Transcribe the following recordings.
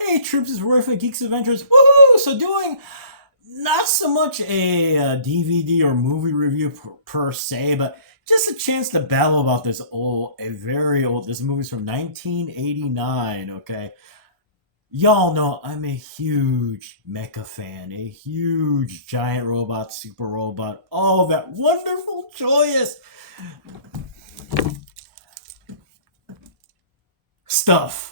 Hey, troops, it's Roy for Geeks Adventures. Woohoo! So doing not so much a DVD or movie review per se, but just a chance to babble about this very old. This movie's from 1989. Okay, y'all know I'm a huge mecha fan, a huge giant robot, super robot, all that wonderful, joyous stuff.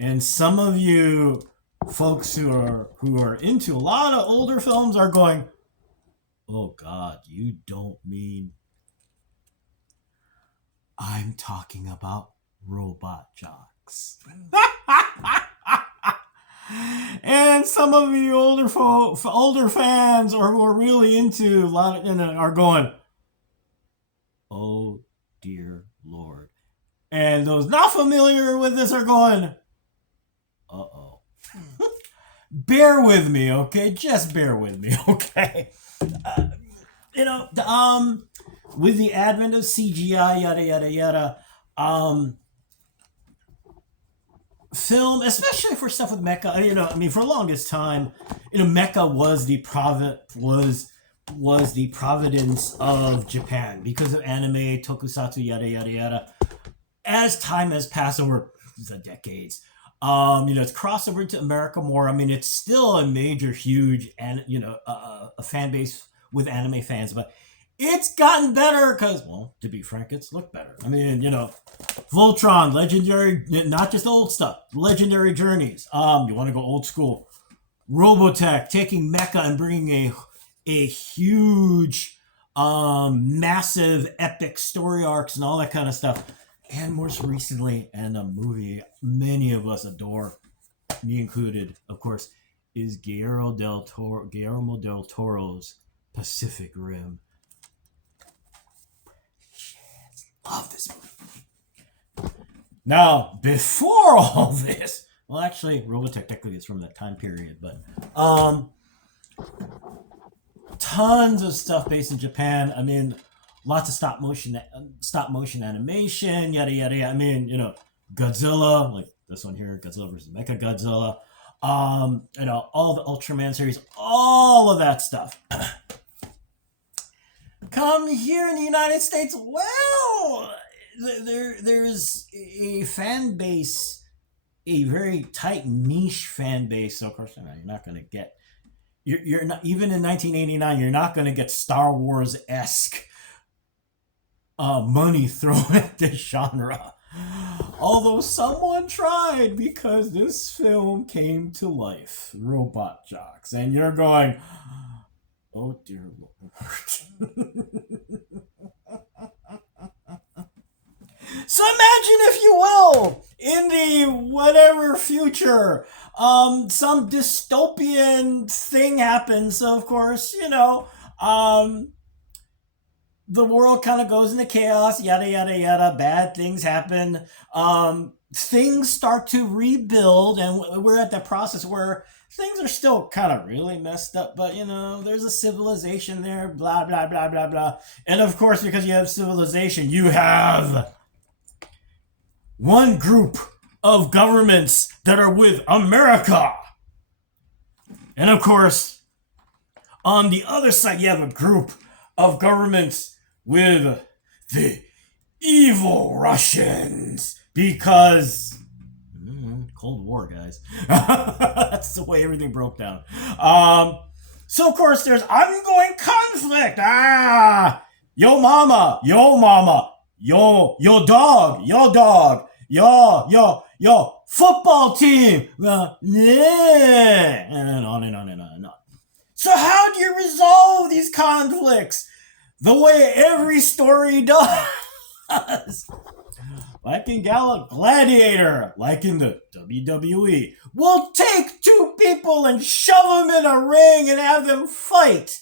And some of you folks who are into a lot of older films are going, "Oh God, you don't mean I'm talking about robot jocks." And some of you older fans or who are really into a lot of are going, "Oh dear Lord." And those not familiar with this are going, "Uh-oh." Bear with me, okay? Just bear with me, okay? Uh, you know, with the advent of CGI, yada yada yada, film, especially for stuff with mecha, I mean, for the longest time, mecha was the providence of Japan because of anime, tokusatsu, yada yada yada. As time has passed over the decades, it's crossed over into America more. I mean, it's still a major, huge, and a fan base with anime fans, but it's gotten better because, well, to be frank, it's looked better. I mean, Voltron, legendary, not just old stuff, legendary journeys. You want to go old school, Robotech, taking mecha and bringing a huge, massive, epic story arcs and all that kind of stuff. And most recently, and a movie many of us adore, me included, of course, is Guillermo del Toro's Pacific Rim. Yes, love this movie. Now, before all this, well, actually, Robotech technically is from that time period, but tons of stuff based in Japan. I mean, lots of stop motion animation, yada yada yada. I mean, Godzilla, like this one here, Godzilla versus Mecha Godzilla. All the Ultraman series, all of that stuff. Come here in the United States, well, there's a fan base, a very tight niche fan base. So of course, you're not going to get. You're not, even in 1989. You're not going to get Star Wars esque money thrown at this genre. Although someone tried, because this film came to life, Robot Jocks, and you're going, "Oh dear Lord." So imagine, if you will, in the whatever future, some dystopian thing happens. So of course, the world kind of goes into chaos, yada yada yada. Bad things happen. Things start to rebuild, and we're at the process where things are still kind of really messed up, but there's a civilization there. Blah blah blah blah blah. And of course, because you have civilization, you have one group of governments that are with America, and of course, on the other side, you have a group of governments with the evil Russians, because Cold War, guys. That's the way everything broke down. So of course there's ongoing conflict. Yo mama, yo mama, yo dog, yo football team, and on and on and on and on. So how do you resolve these conflicts? The way every story does. Like in Gladiator, like in the WWE. We'll take two people and shove them in a ring and have them fight.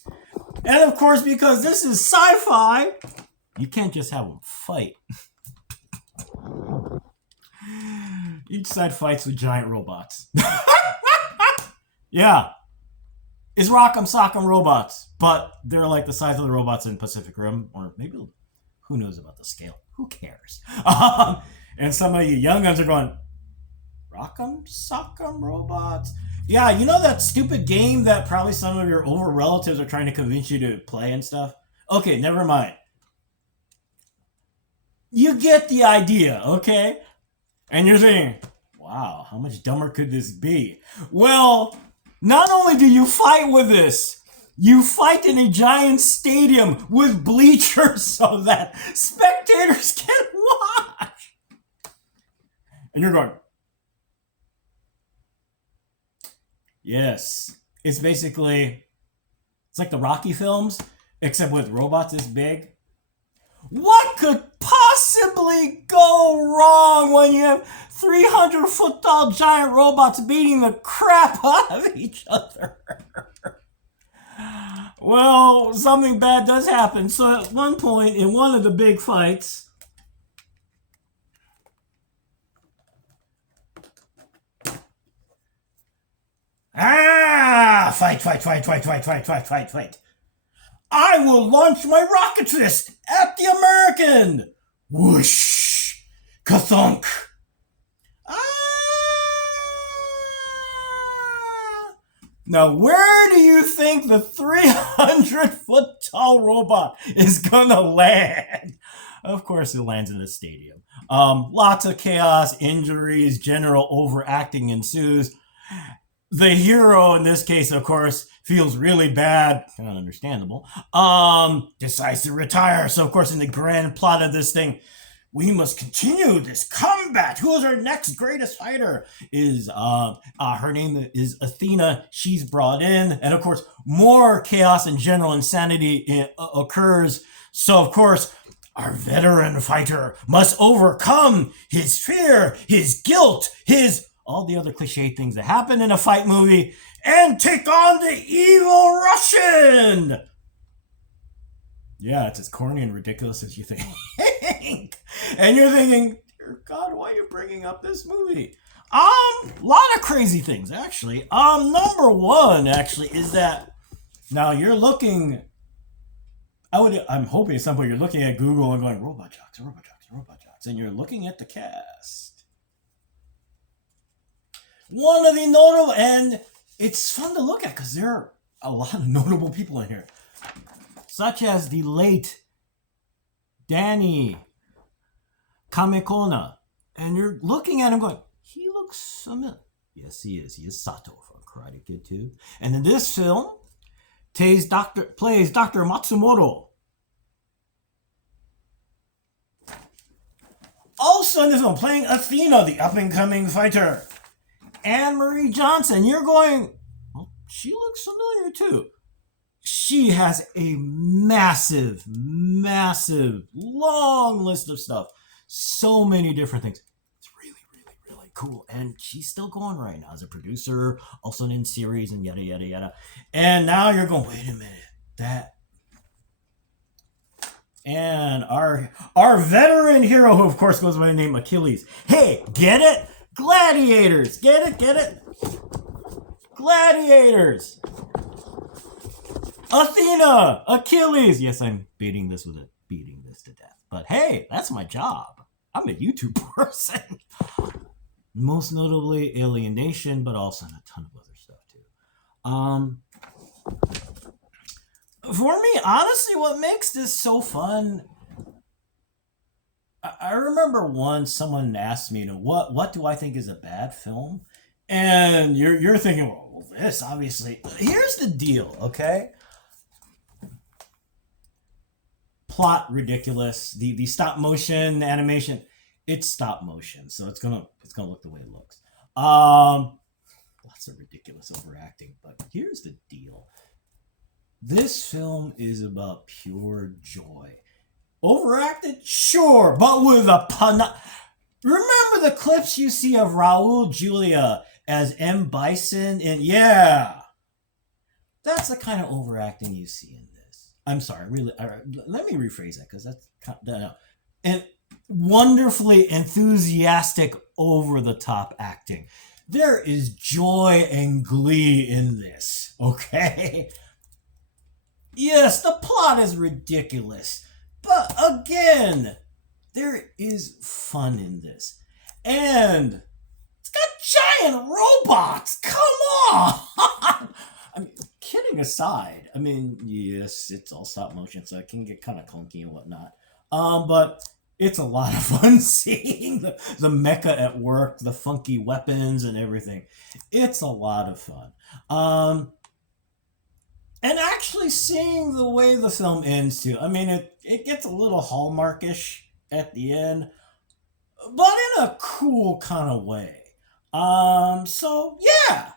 And of course, because this is sci-fi, you can't just have them fight. Each side fights with giant robots. Yeah. It's Rock'em Sock'em robots, but they're like the size of the robots in Pacific Rim, or maybe, who knows about the scale? Who cares? And some of you young guns are going, Rock'em Sock'em Robots? Yeah, you know that stupid game that probably some of your over relatives are trying to convince you to play and stuff? Okay, never mind. You get the idea, okay? And you're thinking, wow, how much dumber could this be? Well, not only do you fight with this, you fight in a giant stadium with bleachers so that spectators can watch. And you're going, yes. It's basically, it's like the Rocky films, except with robots this big. What could possibly go wrong when you have 300-foot tall giant robots beating the crap out of each other? Well, something bad does happen. So at one point in one of the big fights, fight. I will launch my rocket fist at the American. Whoosh, kathunk. Now, where do you think the 300-foot tall robot is gonna land? Of course, it lands in the stadium. Lots of chaos, injuries, general overacting ensues. The hero, in this case, of course, feels really bad, kind of understandable, decides to retire. So, of course, in the grand plot of this thing, we must continue this combat. Who is our next greatest fighter? Is her name is Athena. She's brought in, and of course, more chaos and general insanity occurs. So, of course, our veteran fighter must overcome his fear, his guilt, his all the other cliche things that happen in a fight movie, and take on the evil Russian. Yeah, it's as corny and ridiculous as you think. And you're thinking, dear God, why are you bringing up this movie? Lot of crazy things, actually. Number one, actually, is that now you're looking. I'm hoping at some point you're looking at Google and going, Robot Jocks, and you're looking at the cast. One of the notable, and it's fun to look at because there are a lot of notable people in here, such as the late Danny Kamekona. And you're looking at him going, he looks familiar. Yes, he is. He is Sato from Karate Kid 2. And in this film, plays Dr. Matsumoto. Also in this film, playing Athena, the up-and-coming fighter, Anne-Marie Johnson. You're going, well, she looks familiar too. She has a massive, long list of stuff. So many different things. It's really cool. And she's still going right now as a producer, also in series and yada, yada, yada. And now you're going, wait a minute. That. And our veteran hero, who of course goes by the name Achilles. Hey, get it? Gladiators. Get it? Gladiators. Athena, Achilles. Yes, I'm beating this to death. But hey, that's my job. I'm a YouTube person. Most notably Alien Nation, but also a ton of other stuff too. For me, honestly, what makes this so fun, I remember once someone asked me, what do I think is a bad film? And you're thinking, well, this obviously. Here's the deal, okay? Plot ridiculous. The stop motion animation, it's stop motion, so it's gonna look the way it looks. Lots of ridiculous overacting, but here's the deal. This film is about pure joy. Overacted? Sure, but with a pun. Remember the clips you see of Raul Julia as M. Bison? And yeah, that's the kind of overacting you see in this. I'm sorry, really. Let me rephrase that because that's kind of, and wonderfully enthusiastic, over-the-top acting. There is joy and glee in this, okay? Yes, the plot is ridiculous, but again, there is fun in this. And it's got giant robots. Come on. I mean, kidding aside, I mean, yes, it's all stop motion, so it can get kind of clunky and whatnot. But it's a lot of fun seeing the mecha at work, the funky weapons and everything. It's a lot of fun. And actually seeing the way the film ends too. I mean, it gets a little Hallmarkish at the end, but in a cool kind of way. So yeah,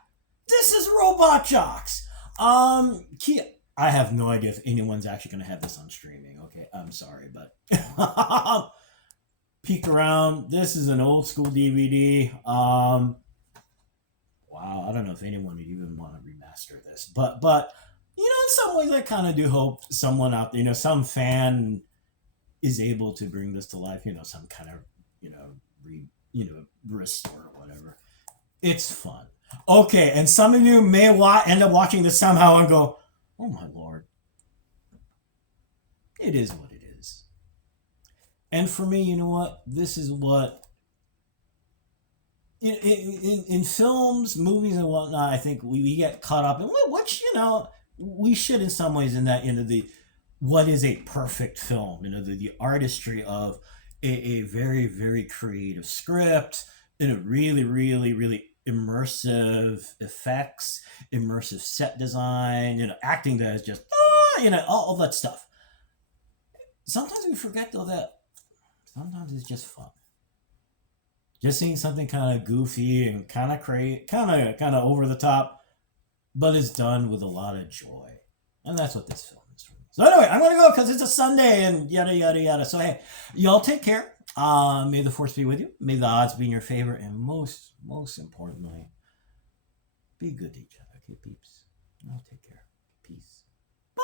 this is Robot Jocks. I have no idea if anyone's actually going to have this on streaming. Okay, I'm sorry, but peek around. This is an old school DVD. Wow, I don't know if anyone would even want to remaster this, but you know, in some ways, I kind of do hope someone out there, you know, some fan is able to bring this to life. You know, some kind of, you know, restore or whatever. It's fun. Okay, and some of you may end up watching this somehow and go, "Oh my lord, it is what it is." And for me, you know what? This is what in films, movies, and whatnot. I think we get caught up in which, you know, we should in some ways, in that, you know, the what is a perfect film, you know, the artistry of a very, very creative script, and a really, really, really immersive effects, immersive set design, you know, acting that is just you know, all that stuff. Sometimes we forget though that sometimes it's just fun. Just seeing something kind of goofy and kind of crazy, kind of over the top, but it's done with a lot of joy, and that's what this film is for me. So anyway, I'm gonna go because it's a Sunday and yada yada yada. So hey, y'all take care. May the force be with you. May the odds be in your favor, and most importantly, be good to each other. Okay, peeps. Y'all take care. Peace. Bye.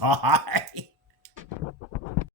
Bye.